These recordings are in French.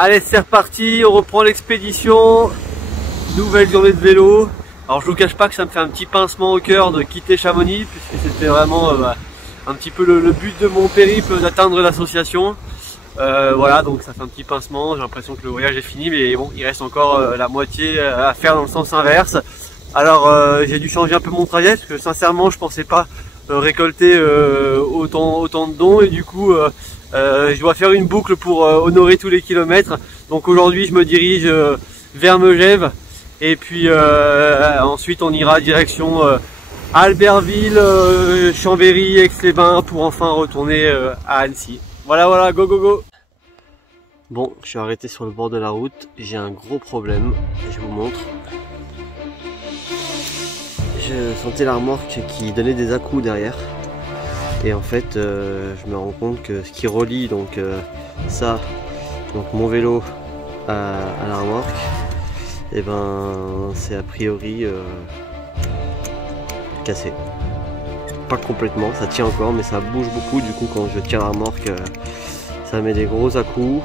Allez, c'est reparti, on reprend l'expédition. Nouvelle journée de vélo. Alors je vous cache pas que ça me fait un petit pincement au cœur de quitter Chamonix, puisque c'était vraiment un petit peu le but de mon périple, d'atteindre l'association. Voilà, donc ça fait un petit pincement, j'ai l'impression que le voyage est fini, mais bon, il reste encore la moitié à faire dans le sens inverse. Alors j'ai dû changer un peu mon trajet, parce que sincèrement je pensais pas récolter autant de dons, et du coup je dois faire une boucle pour honorer tous les kilomètres. Donc aujourd'hui je me dirige vers Megève, et puis ensuite on ira direction Albertville, Chambéry, Aix-les-Bains, pour enfin retourner à Annecy. Voilà, go go go. Bon, je suis arrêté sur le bord de la route, j'ai un gros problème, je vous montre. Je sentais la remorque qui donnait des à-coups derrière, et en fait je me rends compte que ce qui relie donc ça, donc mon vélo à la remorque, et ben c'est a priori cassé. Pas complètement, ça tient encore, mais ça bouge beaucoup. Du coup, quand je tiens la remorque, ça met des gros à-coups,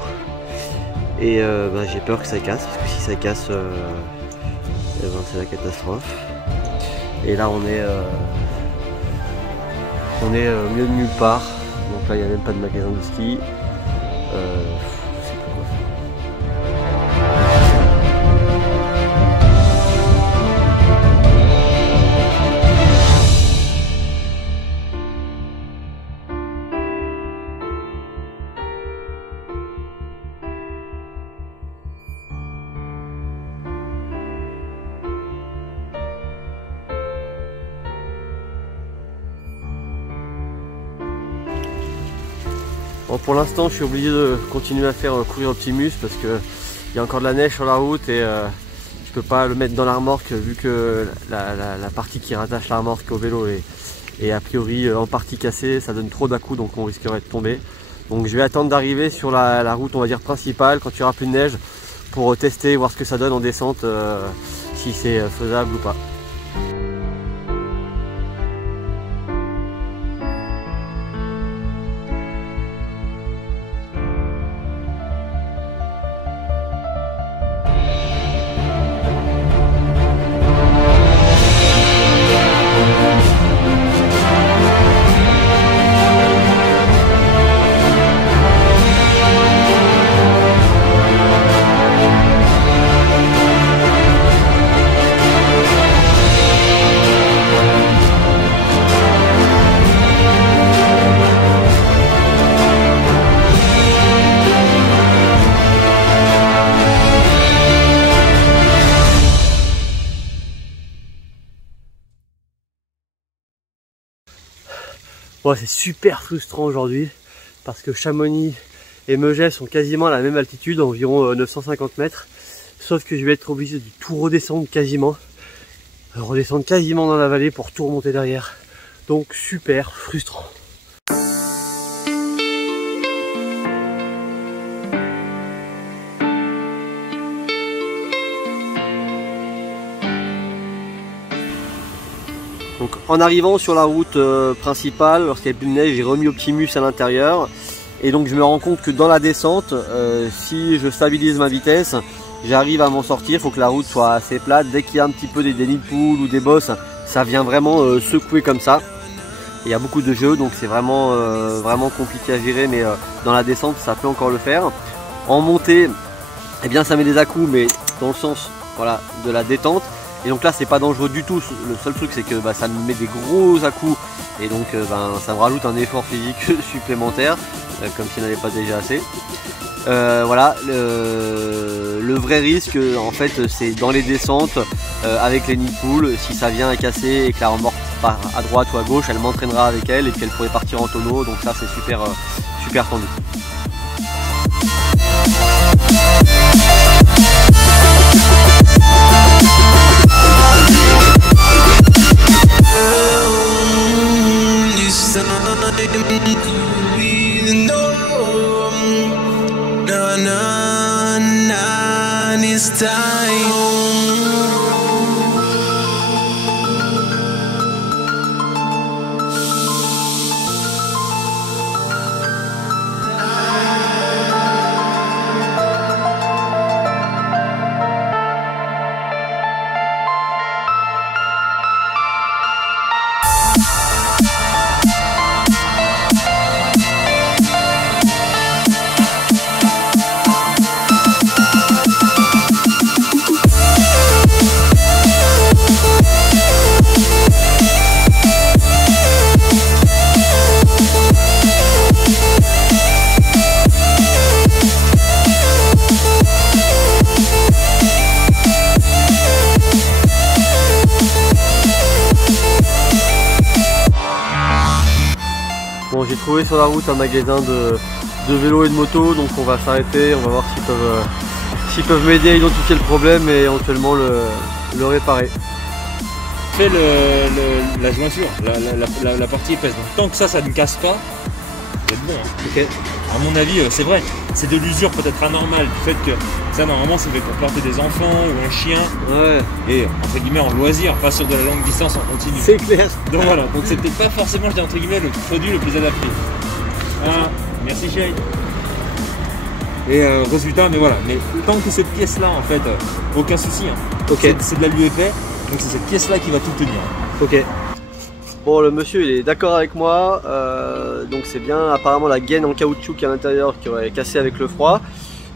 et j'ai peur que ça casse, parce que si ça casse, c'est la catastrophe. Et là, on est au milieu de nulle part, donc là, il n'y a même pas de magasin de ski. Je sais plus quoi faire. Bon, pour l'instant je suis obligé de continuer à faire courir Optimus, parce que il y a encore de la neige sur la route, et je peux pas le mettre dans la remorque, vu que la partie qui rattache la remorque au vélo est a priori en partie cassée. Ça donne trop d'à-coups, donc on risquerait de tomber. Donc je vais attendre d'arriver sur la route, on va dire principale, quand il y aura plus de neige, pour tester, voir ce que ça donne en descente, si c'est faisable ou pas. Bon, c'est super frustrant aujourd'hui, parce que Chamonix et Megève sont quasiment à la même altitude, environ 950 mètres. Sauf que je vais être obligé de tout redescendre quasiment dans la vallée pour tout remonter derrière. Donc super frustrant. Donc en arrivant sur la route principale, lorsqu'il n'y a plus de neige, j'ai remis Optimus à l'intérieur, et donc je me rends compte que dans la descente, si je stabilise ma vitesse, j'arrive à m'en sortir. Il faut que la route soit assez plate. Dès qu'il y a un petit peu des nids de poules ou des bosses, ça vient vraiment secouer comme ça. Il y a beaucoup de jeux, donc c'est vraiment compliqué à gérer, mais dans la descente ça peut encore le faire. En montée, eh bien ça met des à-coups, mais dans le sens de la détente. Et donc là c'est pas dangereux du tout. Le seul truc c'est que ça me met des gros à-coups, et donc ça me rajoute un effort physique supplémentaire, comme s'il n'y en avait pas déjà assez. Voilà, le vrai risque en fait c'est dans les descentes, avec les nids de poules. Si ça vient à casser et que la remorque part à droite ou à gauche, elle m'entraînera avec elle, et puis elle pourrait partir en tonneau. Donc ça c'est super tendu. J'ai trouvé sur la route un magasin de vélo et de moto, donc on va s'arrêter, on va voir s'ils peuvent m'aider à identifier le problème et éventuellement le réparer. Fait la jointure, la partie épaisse. Donc tant que ça ne casse pas, vous êtes bon. Hein. Okay. À mon avis, c'est vrai, c'est de l'usure peut-être anormale du fait que ça normalement c'est fait pour porter des enfants ou un chien. Ouais. Et entre guillemets en loisir, pas sur de la longue distance en continu. C'est clair. Donc voilà, donc c'est peut-être pas forcément, je dis entre guillemets, le produit le plus adapté. Ah, merci chérie. Et résultat, mais voilà, mais tant que cette pièce là en fait, aucun souci. Hein. Okay. C'est de l'alu épais, donc c'est cette pièce là qui va tout tenir. Ok. Bon, le monsieur il est d'accord avec moi, donc c'est bien apparemment la gaine en caoutchouc qui est à l'intérieur qui aurait cassé avec le froid.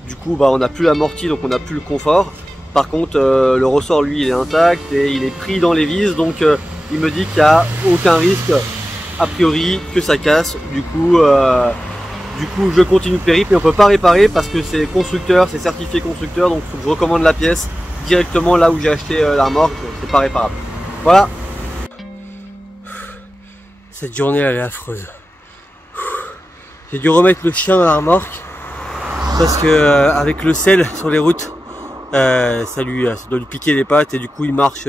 Du coup bah, on n'a plus l'amorti, donc on n'a plus le confort. Par contre le ressort lui il est intact et il est pris dans les vis, donc il me dit qu'il n'y a aucun risque a priori que ça casse. Du coup je continue le périple, mais on peut pas réparer parce que c'est constructeur, c'est certifié constructeur, donc il faut que je recommande la pièce directement là où j'ai acheté la remorque, c'est pas réparable. Voilà. Cette journée elle est affreuse. J'ai dû remettre le chien dans la remorque parce que avec le sel sur les routes, ça doit lui piquer les pattes et du coup il marche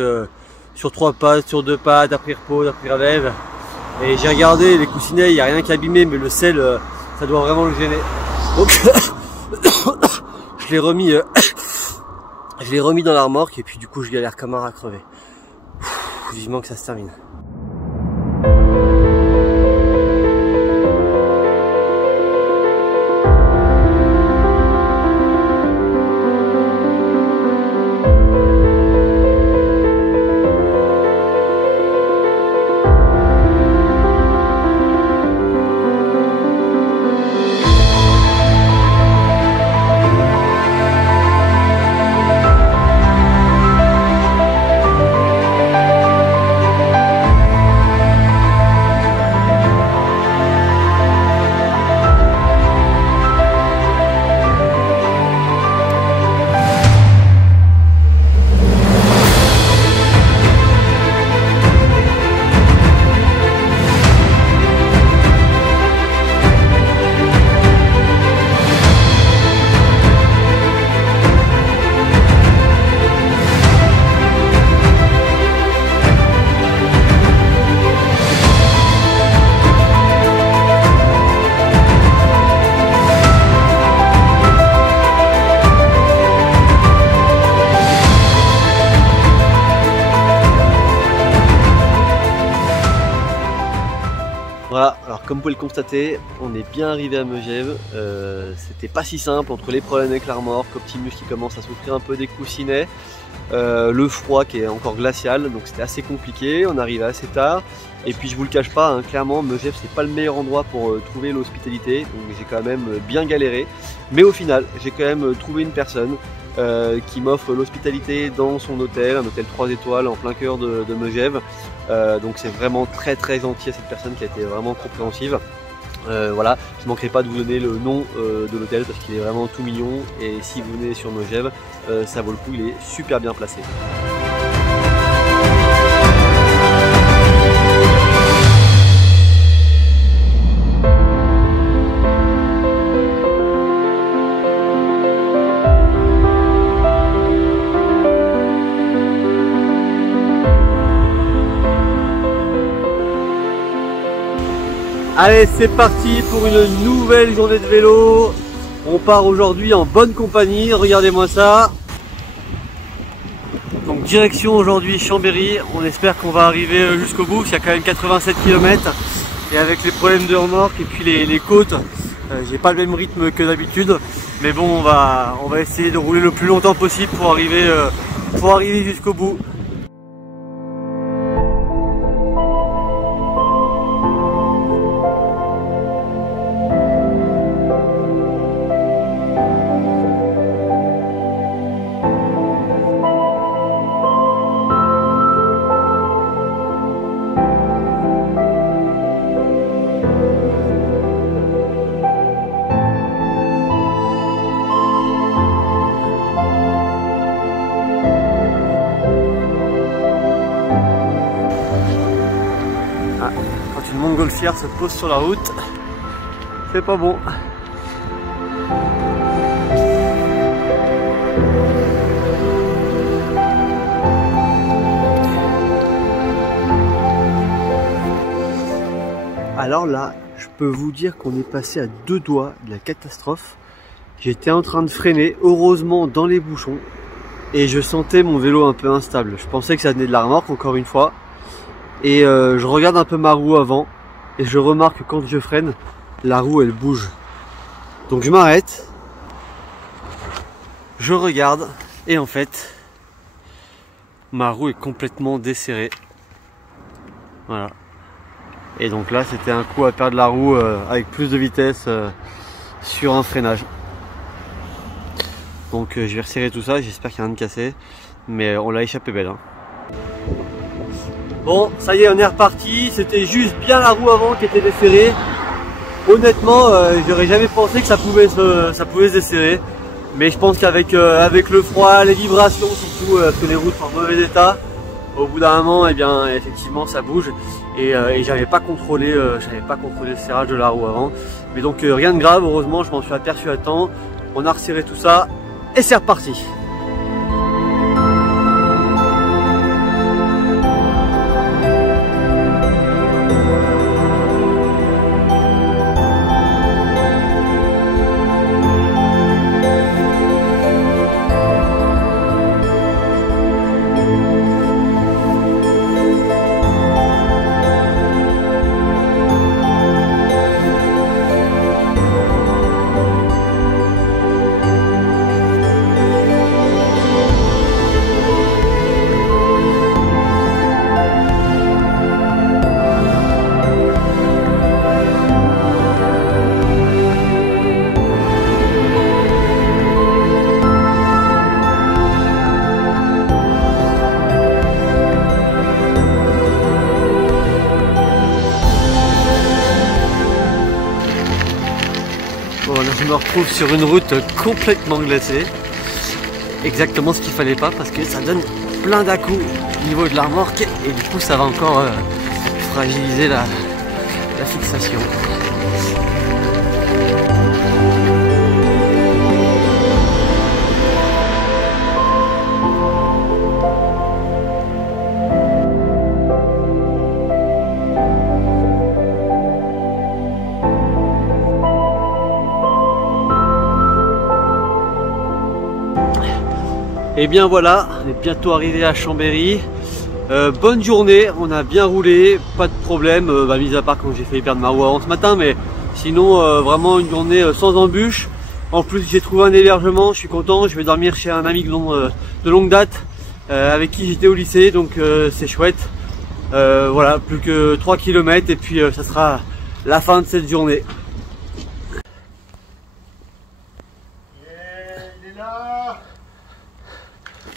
sur 3 pattes, sur 2 pattes, après il repose, après il relève. Et j'ai regardé les coussinets, il n'y a rien qui est abîmé, mais le sel ça doit vraiment le gêner. Donc je l'ai remis dans la remorque et puis du coup je galère comme un rat crevé. Vivement que ça se termine. Voilà, alors comme vous pouvez le constater, on est bien arrivé à Megève. C'était pas si simple entre les problèmes avec la remorque, Optimus qui commence à souffrir un peu des coussinets, le froid qui est encore glacial, donc c'était assez compliqué. On arrivait assez tard et puis je vous le cache pas, hein, clairement Megève c'est pas le meilleur endroit pour trouver l'hospitalité, donc j'ai quand même bien galéré. Mais au final, j'ai quand même trouvé une personne qui m'offre l'hospitalité dans son hôtel, un hôtel 3 étoiles en plein cœur de Megève. Donc c'est vraiment très gentil à cette personne qui a été vraiment compréhensive. Voilà, je ne manquerai pas de vous donner le nom de l'hôtel parce qu'il est vraiment tout mignon et si vous venez sur Megève, ça vaut le coup, il est super bien placé. Allez, c'est parti pour une nouvelle journée de vélo. On part aujourd'hui en bonne compagnie, regardez-moi ça. Donc direction aujourd'hui Chambéry, on espère qu'on va arriver jusqu'au bout, il y a quand même 87 km. Et avec les problèmes de remorque et puis les côtes, j'ai pas le même rythme que d'habitude. Mais bon, on va essayer de rouler le plus longtemps possible pour arriver jusqu'au bout. Quand une montgolfière se pose sur la route, C'est pas bon. Alors là, je peux vous dire qu'on est passé à 2 doigts de la catastrophe. J'étais en train de freiner, heureusement dans les bouchons, et je sentais mon vélo un peu instable. Je pensais que ça venait de la remorque, encore une fois. Et je regarde un peu ma roue avant, et je remarque que quand je freine, la roue elle bouge. Donc je m'arrête, je regarde, et en fait, ma roue est complètement desserrée. Voilà. Et donc là, c'était un coup à perdre la roue avec plus de vitesse sur un freinage. Donc je vais resserrer tout ça, j'espère qu'il n'y a rien de cassé. Mais on l'a échappé belle. Hein. Bon, ça y est, on est reparti. C'était juste bien la roue avant qui était desserrée. Honnêtement, j'aurais jamais pensé que ça pouvait se desserrer. Mais je pense qu'avec avec le froid, les vibrations surtout, parce que les routes sont en mauvais état, au bout d'un moment, eh bien, effectivement, ça bouge. Et j'avais pas contrôlé le serrage de la roue avant. Mais donc rien de grave, heureusement, je m'en suis aperçu à temps. On a resserré tout ça et c'est reparti. Bon, là je me retrouve sur une route complètement glacée. Exactement ce qu'il fallait pas parce que ça donne plein d'à-coups au niveau de la remorque et du coup ça va encore fragiliser la fixation. Et bien voilà, on est bientôt arrivé à Chambéry. Bonne journée, on a bien roulé, pas de problème, mis à part quand j'ai failli perdre ma roue avant ce matin, mais sinon vraiment une journée sans embûches. En plus j'ai trouvé un hébergement, je suis content, je vais dormir chez un ami de longue date avec qui j'étais au lycée, donc c'est chouette. Voilà, plus que 3 km et puis ça sera la fin de cette journée.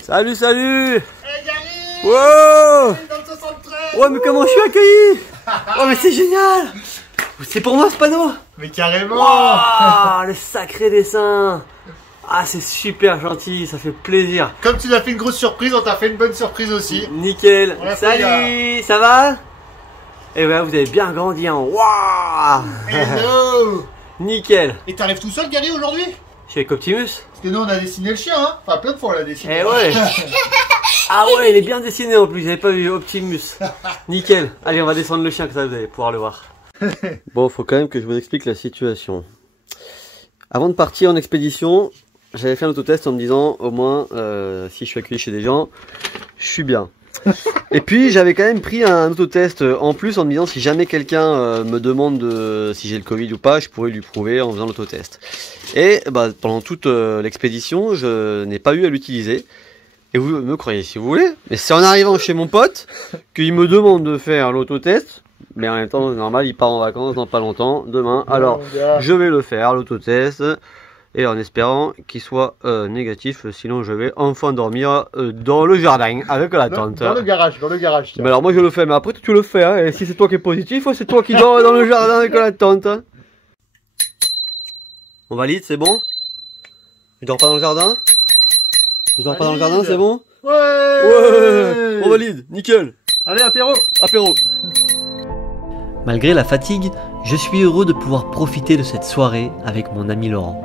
Salut, salut! Hey Gary! Wow! Dans le 73! Ouais, mais comment je suis accueilli? Oh, mais c'est génial! C'est pour moi ce panneau! Mais carrément! Wow, le sacré dessin! Ah, c'est super gentil, ça fait plaisir. Comme tu nous as fait une grosse surprise, on t'a fait une bonne surprise aussi. Nickel! Voilà, salut! Ça va? Eh ben, vous avez bien grandi, hein! Waouh! Hello! Nickel! Et t'arrives tout seul Gary aujourd'hui? Je suis avec Optimus. Parce que nous on a dessiné le chien, hein? Enfin plein de fois on l'a dessiné. Eh ouais! Ah ouais, il est bien dessiné en plus, j'avais pas vu Optimus. Nickel. Allez, on va descendre le chien, comme ça vous allez pouvoir le voir. Bon, faut quand même que je vous explique la situation. Avant de partir en expédition, j'avais fait un autotest en me disant, au moins, si je suis accueilli chez des gens, je suis bien. Et puis j'avais quand même pris un autotest en plus en me disant si jamais quelqu'un me demande si j'ai le Covid ou pas, je pourrais lui prouver en faisant l'autotest. Et bah, pendant toute l'expédition, je n'ai pas eu à l'utiliser. Et vous me croyez si vous voulez, mais c'est en arrivant chez mon pote qu'il me demande de faire l'autotest. Mais en même temps, c'est normal, il part en vacances dans pas longtemps, demain. Alors, je vais le faire, l'autotest. Et en espérant qu'il soit négatif, sinon je vais enfin dormir dans le jardin avec la tente. Dans le garage, tiens. Mais alors moi je le fais, mais après tu le fais, hein, et si c'est toi qui es positif, c'est toi qui dors dans le jardin avec la tente. On valide, c'est bon? Tu dors pas dans le jardin? Tu dors pas dans le jardin, c'est bon? Ouais! Ouais! On valide, nickel! Allez, apéro! Apéro! Malgré la fatigue, je suis heureux de pouvoir profiter de cette soirée avec mon ami Laurent.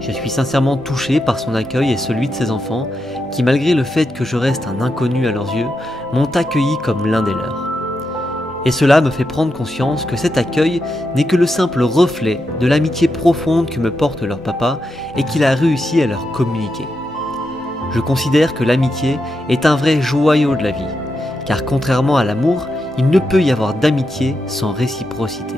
Je suis sincèrement touché par son accueil et celui de ses enfants qui, malgré le fait que je reste un inconnu à leurs yeux, m'ont accueilli comme l'un des leurs. Et cela me fait prendre conscience que cet accueil n'est que le simple reflet de l'amitié profonde que me porte leur papa et qu'il a réussi à leur communiquer. Je considère que l'amitié est un vrai joyau de la vie, car contrairement à l'amour, il ne peut y avoir d'amitié sans réciprocité.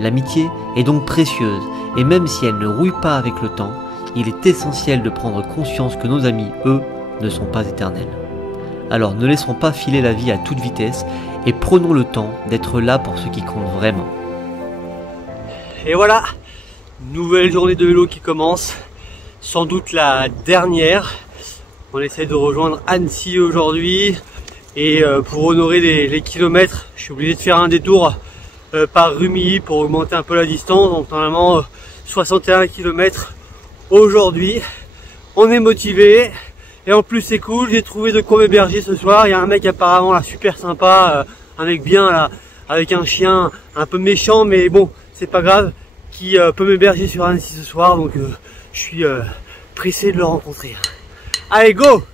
L'amitié est donc précieuse, et même si elle ne rouille pas avec le temps, il est essentiel de prendre conscience que nos amis, eux, ne sont pas éternels. Alors ne laissons pas filer la vie à toute vitesse, et prenons le temps d'être là pour ce qui compte vraiment. Et voilà, nouvelle journée de vélo qui commence, sans doute la dernière. On essaie de rejoindre Annecy aujourd'hui. Et pour honorer les kilomètres, je suis obligé de faire un détour par Rumilly pour augmenter un peu la distance. Donc normalement 61 km aujourd'hui. On est motivé et en plus c'est cool. J'ai trouvé de quoi m'héberger ce soir. Il y a un mec apparemment là super sympa, un mec bien là, avec un chien un peu méchant, mais bon c'est pas grave, qui peut m'héberger sur Annecy ce soir. Donc je suis pressé de le rencontrer. Allez go!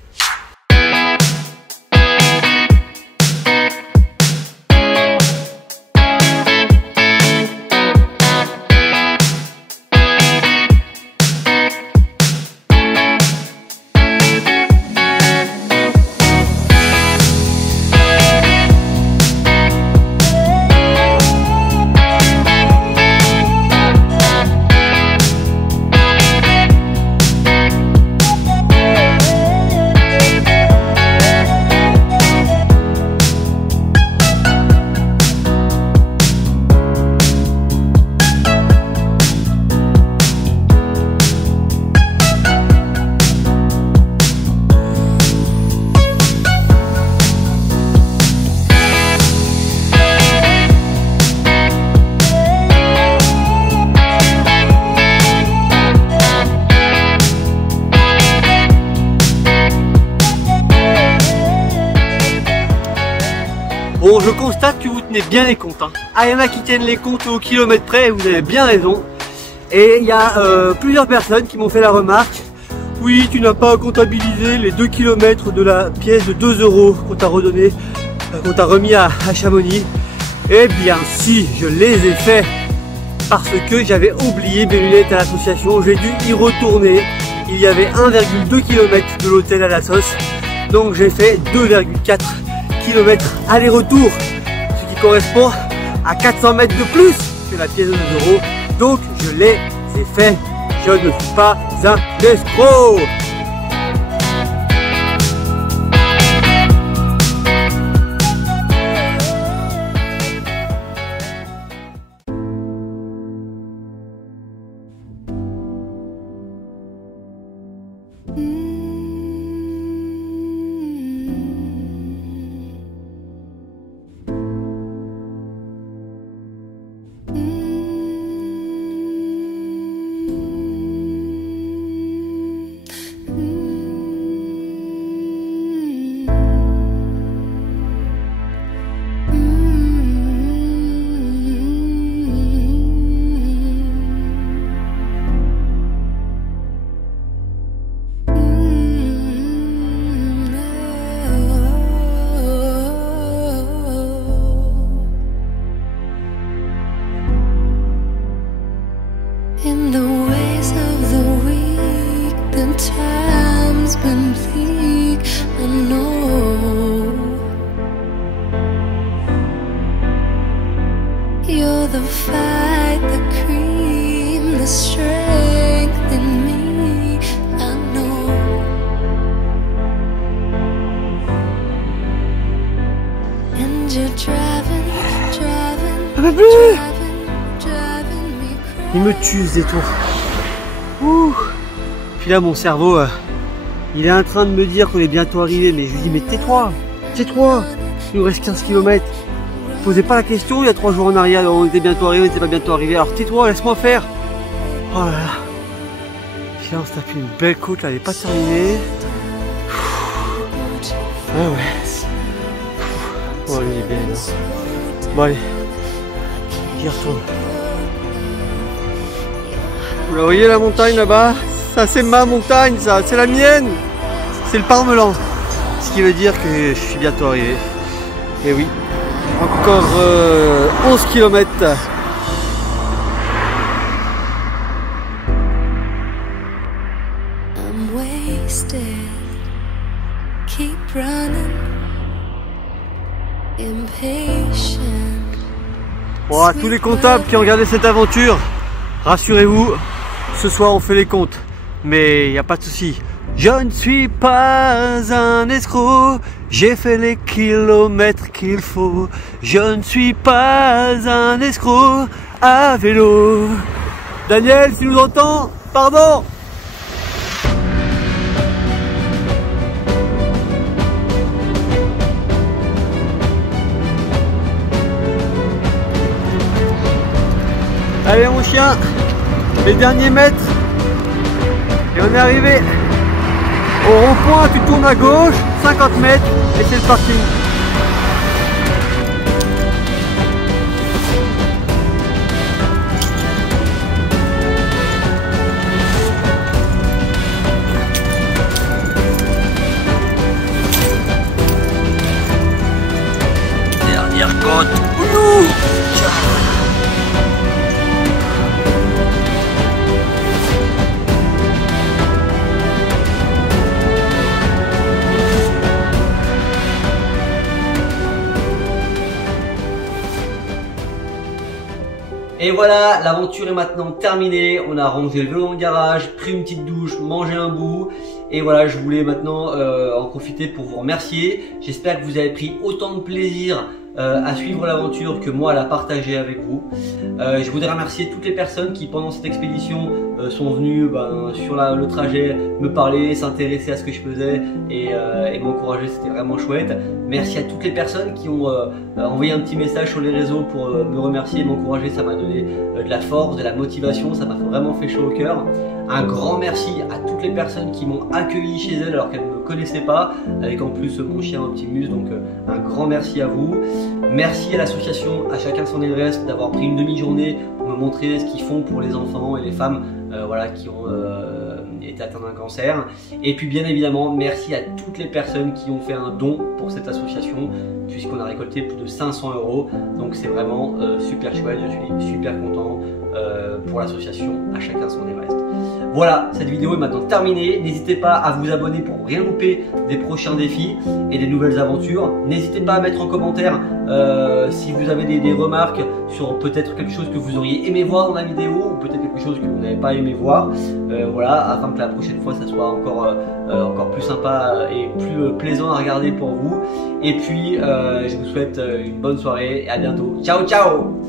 Bon, je constate que vous tenez bien les comptes. Ah, il y en a qui tiennent les comptes au kilomètre près, et vous avez bien raison. Et il y a plusieurs personnes qui m'ont fait la remarque. Oui, tu n'as pas comptabilisé les 2 km de la pièce de 2 € qu'on t'a redonné, qu'on t'a remis à Chamonix. Eh bien si, je les ai faits. Parce que j'avais oublié mes lunettes à l'association, j'ai dû y retourner. Il y avait 1,2 km de l'hôtel à la sauce. Donc j'ai fait 2,4 km aller-retour, ce qui correspond à 400 mètres de plus que la pièce de 2 €. Donc je les ai fait, je ne suis pas un escroc. In the ways of the week, the time's been bleak, I know. You're the fight, the cream, the strength in me, I know. And you're driving me crazy. Il me tue ce détour. Ouh. Puis là mon cerveau, il est en train de me dire qu'on est bientôt arrivé, mais je lui dis mais tais-toi, il nous reste 15 km. Posez pas la question, il y a 3 jours en arrière, on était bientôt arrivé, on n'était pas bientôt arrivé, alors tais-toi, laisse-moi faire. Oh là là. Puis là on se tape une belle côte, là, elle n'est pas terminée. Ah ouais. Bon allez, bien. Bon allez, J'y retourne. Vous la voyez la montagne là-bas? Ça c'est ma montagne, ça, c'est la mienne. C'est le Parmelan. Ce qui veut dire que je suis bientôt arrivé. Et oui, encore 11 km. I'm wasted. Keep running. Impatient. Bon, à tous les comptables qui ont regardé cette aventure, rassurez-vous, ce soir on fait les comptes. Mais il n'y a pas de souci. Je ne suis pas un escroc, j'ai fait les kilomètres qu'il faut. Je ne suis pas un escroc à vélo. Daniel, si tu nous entends, pardon. Allez mon chien, les derniers mètres. Et on est arrivé au rond-point, tu tournes à gauche, 50 mètres et c'est le parking. Dernière côte. Ouh. Et voilà, l'aventure est maintenant terminée. On a rangé le vélo dans le garage, pris une petite douche, mangé un bout. Et voilà, je voulais maintenant en profiter pour vous remercier. J'espère que vous avez pris autant de plaisir à suivre l'aventure que moi à la partager avec vous. Je voudrais remercier toutes les personnes qui pendant cette expédition sont venues sur le trajet me parler, s'intéresser à ce que je faisais et m'encourager, c'était vraiment chouette. Merci à toutes les personnes qui ont envoyé un petit message sur les réseaux pour me remercier, m'encourager, ça m'a donné de la force, de la motivation, ça m'a vraiment fait chaud au cœur. Un grand merci à toutes les personnes qui m'ont accueilli chez elles alors qu'elles ne me connaissaient pas, avec en plus mon chien Optimus, donc un grand merci à vous. Merci à l'association À Chacun Son Everest d'avoir pris une demi-journée pour me montrer ce qu'ils font pour les enfants et les femmes voilà, qui ont été atteints d'un cancer. Et puis bien évidemment, merci à toutes les personnes qui ont fait un don pour cette association, puisqu'on a récolté plus de 500 €. Donc c'est vraiment super chouette, je suis super content pour l'association À Chacun Son Everest. Voilà, cette vidéo est maintenant terminée. N'hésitez pas à vous abonner pour rien louper des prochains défis et des nouvelles aventures. N'hésitez pas à mettre en commentaire si vous avez des remarques sur peut-être quelque chose que vous auriez aimé voir dans la vidéo ou peut-être quelque chose que vous n'avez pas aimé voir. Voilà, afin que la prochaine fois ça soit encore plus sympa et plus plaisant à regarder pour vous. Et puis je vous souhaite une bonne soirée et à bientôt. Ciao ciao.